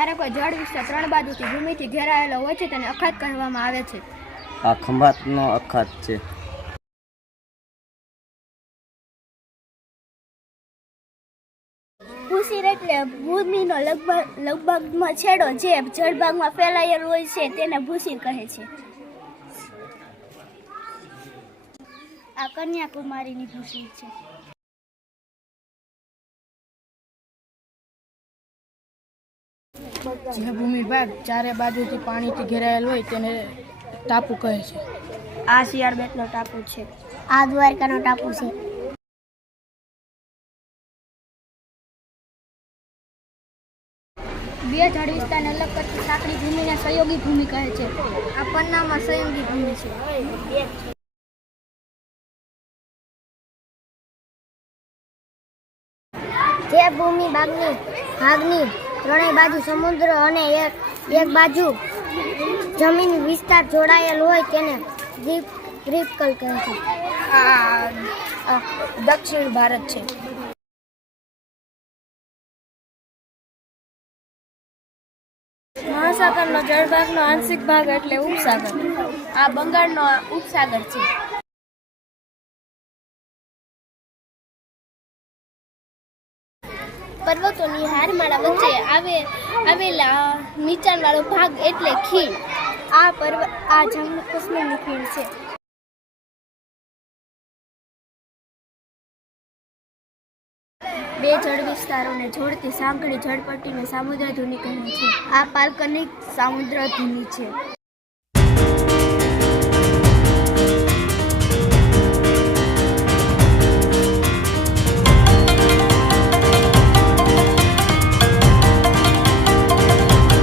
જ્યારે કોઈ જળ વિસ્તાર ત્રણ બાજુથી ભૂમિથી ઘેરાયેલો હોય છે તેને અખાત કહેવામાં આવે છે. આ ખંભાતનો અખાત છે. ભૂશીર એટલે ભૂમિનો લગભગમાં છેડો જે જળભાગમાં ફેલાયેલો હોય છે તેને ભૂશીર કહે છે. આ કન્યાકુમારીની ભૂશીર છે. જે ભૂમિ ભાગ ચારે બાજુથી પાણીથી ઘેરાયેલ હોય તેને ટાપુ કહે છે. આ સિયારબેટનો ટાપુ છે. આ દ્વારકાનો ટાપુ છે. બે જળ વિસ્તારને અલગ કરતી સાંકડી ભૂમિને સંયોગી ભૂમિ કહે છે. આ પન્નામાં સંયોગી ભૂમિ છે. જે ભૂમિ ભાગની ત્રણેય બાજુ સમુદ્ર અને એક બાજુ જમીન વિસ્તાર જોડાયેલ હોય તેને દ્વીપકલ્પ કહે છે. આ દક્ષિણ ભારત છે. મહાસાગરનો જળભાગનો આંશિક ભાગ એટલે ઉપસાગર. આ બંગાળનો ઉપસાગર છે. પર્વતોની હારમાળા વચ્ચે આવેલા નીચાણવાળો ભાગ એટલે ખીણ. આ જમ્મુ કાશ્મીરની ખીણ છે. બે જળ વિસ્તારોને જોડતી સાંકડી જળપટ્ટીને સામુદ્રધુની કહે છે. આ કાલ્પનિક સામુદ્રધુની છે.